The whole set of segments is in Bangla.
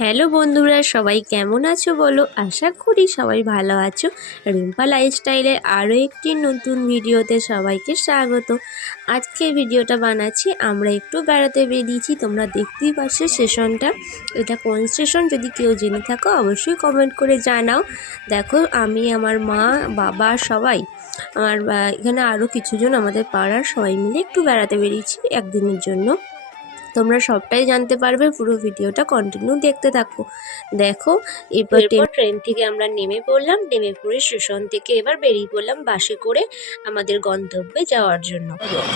হ্যালো বন্ধুরা, সবাই কেমন আছো বলো? আশা করি সবাই ভালো আছো। রিম্পা লাইফস্টাইলের আরও একটি নতুন ভিডিওতে সবাইকে স্বাগত। আজকে ভিডিওটা বানাচ্ছি, আমরা একটু বেড়াতে বেরিয়েছি। তোমরা দেখতেই পাচ্ছ স্টেশনটা। এটা কোন স্টেশন যদি কেউ জেনে থাকো অবশ্যই কমেন্ট করে জানাও। দেখো, আমি, আমার মা, বাবা সবাই, আমার এখানে আরও কিছুজন আমাদের পাড়ার সবাই মিলে একটু বেড়াতে বেরিয়েছি একদিনের জন্য। তোমরা সবটাই জানতে পারবে, পুরো ভিডিওটা কন্টিনিউ দেখতে থাকো। দেখো, এরপর ট্রেন থেকে আমরা নেমে পড়লাম। নেমে পড়ে স্টেশন থেকে এবার বেরিয়ে পড়লাম বাসে করে আমাদের গন্তব্যে যাওয়ার জন্য।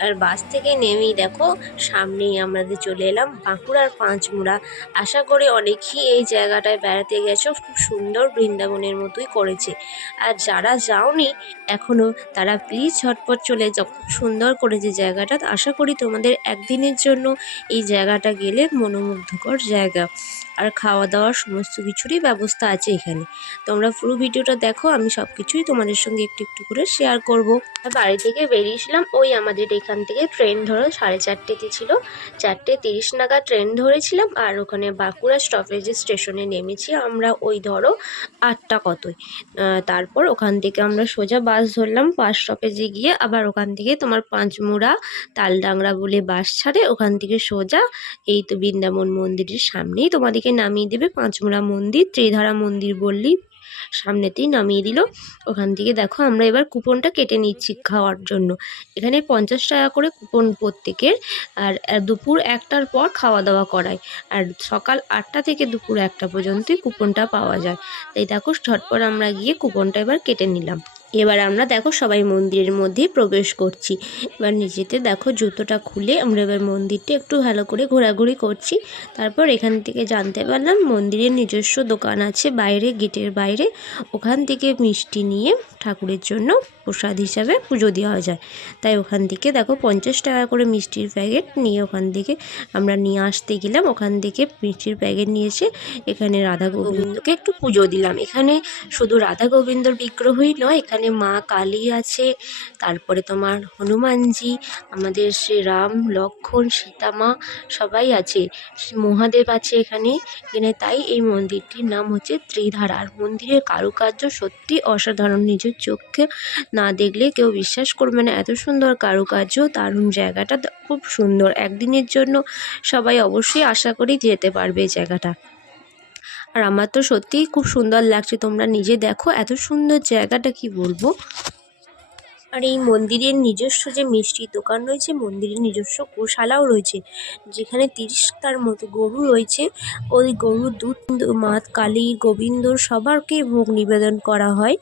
আর বাস থেকে নেমেই দেখো সামনেই আমাদের চলে এলাম বাঁকুড়ার পাঁচমুড়া। আশা করি অনেকেই এই জায়গাটায় বেড়াতে গেছো, খুব সুন্দর বৃন্দাবনের মতোই করেছে। আর যারা যাওনি এখনও, তারা প্লিজ ঝটপট চলে যাও। খুব সুন্দর করেছে জায়গাটা। আশা করি তোমাদের একদিনের জন্য এই জায়গাটা গেলে মনোমুগ্ধকর জায়গা। আর খাওয়া দাওয়ার সমস্ত কিছুরই ব্যবস্থা আছে এখানে। তোমরা পুরো ভিডিওটা দেখো, আমি সব কিছুই তোমাদের সঙ্গে একটু একটু করে শেয়ার করব। বাড়ি থেকে বেরিয়েছিলাম, ওই আমাদের এখান থেকে ট্রেন ধরো 4:30তে ছিল, 4:30 নাগাদ ট্রেন ধরেছিলাম। আর ওখানে বাঁকুড়া স্টপেজের স্টেশনে নেমেছি আমরা ওই ধরো 8টা কতই। তারপর ওখান থেকে আমরা সোজা বাস ধরলাম। বাস স্টপেজে গিয়ে আবার ওখান থেকে তোমার পাঁচমুড়া তালডাংরা বলে বাস ছাড়ে, ওখান থেকে সোজা এই তো বৃন্দাবন মন্দিরের সামনেই তোমাদেরকে নামিয়ে দেবে। পাঁচমুড়া মন্দির, ত্রিধারা মন্দির বললেই সামনেতেই নামিয়ে দিল। ওখান থেকে দেখো আমরা এবার কুপনটা কেটে নিচ্ছি খাওয়ার জন্য। এখানে 50 টাকা করে কুপন প্রত্যেকের। আর দুপুর 1টার পর খাওয়া দাওয়া করায়। আর সকাল 8টা থেকে দুপুর 1টা পর্যন্তই কুপনটা পাওয়া যায়। তাই দেখো ঝটপট আমরা গিয়ে কুপনটা এবার কেটে নিলাম। এবার আমরা দেখো সবাই মন্দিরের মধ্যে প্রবেশ করছি। এবার নিজেতে দেখো জুতোটা খুলে আমরা এবার মন্দিরটা একটু ভালো করে ঘোরাঘুরি করছি। তারপর এখান থেকে জানতে পারলাম মন্দিরের নিজস্ব দোকান আছে বাইরে, গেটের বাইরে। ওখান থেকে মিষ্টি নিয়ে ঠাকুরের জন্য প্রসাদ হিসাবে পুজো দেওয়া যায়। তাই ওখান থেকে দেখো 50 টাকা করে মিষ্টির প্যাকেট নিয়ে ওখান থেকে আমরা নিয়ে আসতে গেলাম। ওখান থেকে মিষ্টির প্যাকেট নিয়েছে। এখানে রাধা গোবিন্দকে একটু পুজো দিলাম। এখানে শুধু রাধা গোবিন্দর বিগ্রহই নয়, এখানে মা কালী আছে, তারপরে তোমার হনুমানজি, আমাদের শ্রী রাম, লক্ষ্মণ, সীতা মা সবাই আছে, মহাদেব আছে এখানে। তাই এই মন্দিরটির নাম হচ্ছে ত্রিধারা। আর মন্দিরের কারুকার্য সত্যি অসাধারণ, নিজের চোখে না দেখলে কেউ বিশ্বাস করবে না, এত সুন্দর কারুকার্য। দারুণ জায়গাটা, খুব সুন্দর। একদিনের জন্য সবাই অবশ্যই আশা করি যেতে পারবে এই জায়গাটা। আর আমার তো সত্যিই খুব সুন্দর লাগছে, তোমরা নিজে দেখো এত সুন্দর জায়গাটা, কি বলবো। আর এই মন্দিরের নিজস্ব যে মিষ্টির দোকান রয়েছে, মন্দিরের নিজস্ব গোশালাও রয়েছে, যেখানে 30টার মতো গরু রয়েছে। ওই গরুর দুধ মা কালী, গোবিন্দর সবারকেই ভোগ নিবেদন করা হয়।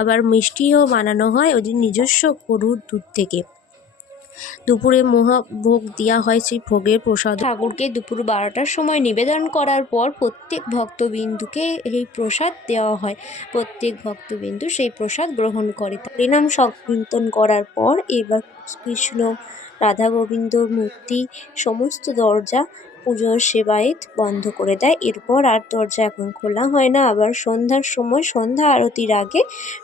আবার মিষ্টিও বানানো হয় ওদের নিজস্ব গরুর দুধ থেকে। দুপুরে মহাভোগ দেওয়া হয়, সেই ভোগের প্রসাদ ঠাকুরকে দুপুর 12টার সময় নিবেদন করার পর প্রত্যেক ভক্তবিন্দুকে এই প্রসাদ দেওয়া হয়। প্রত্যেক ভক্তবিন্দু সেই প্রসাদ গ্রহণ করে। হরিনাম সংকীর্তন করার পর এবার কৃষ্ণ, রাধা গোবিন্দর মূর্তি, সমস্ত দরজা পুজোর সেবায়েত বন্ধ করে দেয়। এরপর আর দরজা এখন খোলা হয় না। আবার সন্ধ্যার সময়, সন্ধ্যা আরতির আগে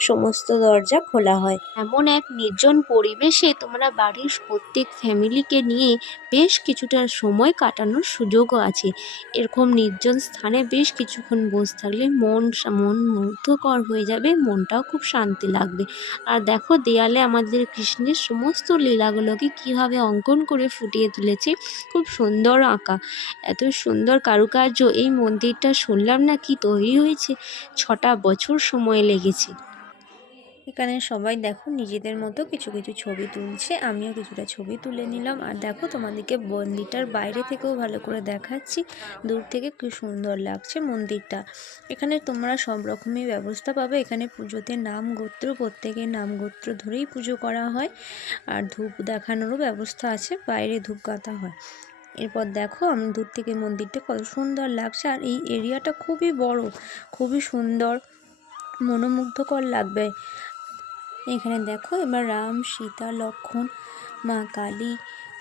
সমস্ত দরজা খোলা হয়। এমন এক নির্জন পরিবেশে তোমরা বাড়ির প্রত্যেক ফ্যামিলিকে নিয়ে বেশ কিছুটা সময় কাটানোর সুযোগও আছে। এরকম নির্জন স্থানে বেশ কিছুক্ষণ বসে থাকলে মন মুগ্ধকর হয়ে যাবে, মনটাও খুব শান্তি লাগবে। আর দেখো দেয়ালে আমাদের কৃষ্ণের সমস্ত লীলাগুলোকে কীভাবে অঙ্কন করে ফুটিয়ে তুলেছে, খুব সুন্দর আঁকা। এত সুন্দর কারুকার্য। এই মন্দিরটা শুনলাম নাকি তৈরি হয়েছে 6টা বছর সময় লেগেছে। এখানে সবাই দেখো নিজেদের মতো কিছু কিছু ছবি তুলছে, আমিও কিছুটা ছবি তুলে নিলাম। আর দেখো তোমাদেরকে মন্দিরটার বাইরে থেকেও ভালো করে দেখাচ্ছি, দূর থেকে কি সুন্দর লাগছে মন্দিরটা। এখানে তোমরা সব রকমই ব্যবস্থা পাবে। এখানে পুজোতে নাম গোত্র, প্রত্যেকের নাম গোত্র ধরেই পুজো করা হয়। আর ধূপ দেখানোরও ব্যবস্থা আছে, বাইরে ধূপ গাঁথা হয়। এরপর দেখো আমি দূর থেকে মন্দিরটা কত সুন্দর লাগছে। আর এই এরিয়াটা খুবই বড়, খুবই সুন্দর, মনোমুগ্ধকর লাগবে। এখানে দেখো এবার রাম, সীতা, লক্ষ্মণ, মা কালী,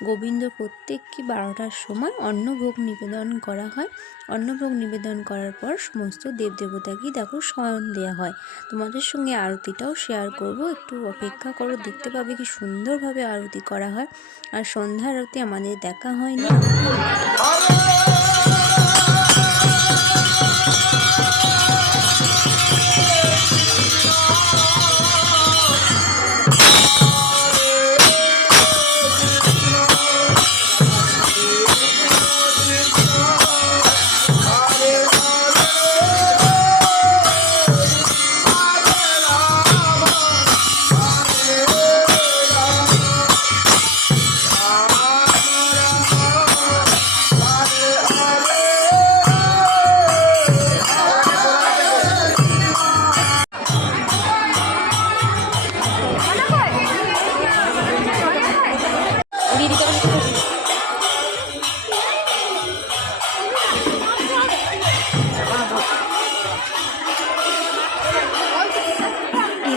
গোবিন্দ প্রত্যেককে 12টার সময় অন্নভোগ নিবেদন করা হয়। অন্নভোগ নিবেদন করার পর সমস্ত দেবদেবতাকেই দেখো শয়ন দেওয়া হয়। তোমাদের সঙ্গে আরতিটাও শেয়ার করব, একটু অপেক্ষা করো, দেখতে পাবে কি সুন্দরভাবে আরতি করা হয়। আর সন্ধ্যা আরতি আমাদের দেখা হয়নি।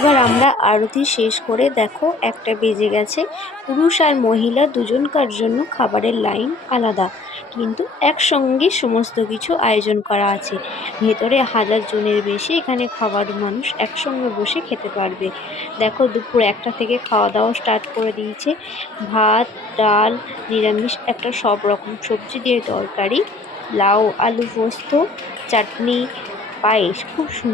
এবার আমরা আরতি শেষ করে দেখো 1টা বেজে গেছে। পুরুষ আর মহিলা দুজনকার জন্য খাবারের লাইন আলাদা, কিন্তু একসঙ্গে সমস্ত কিছু আয়োজন করা আছে। ভেতরে 1000 জনের বেশি এখানে খাবার মানুষ একসঙ্গে বসে খেতে পারবে। দেখো দুপুর 1টা থেকে খাওয়া দাওয়া স্টার্ট করে দিয়েছে। ভাত, ডাল, নিরামিষ একটা সব রকম সবজি দিয়ে তরকারি, লাউ আলু পোস্ত, চাটনি, পায়েস, খুব সুন্দর।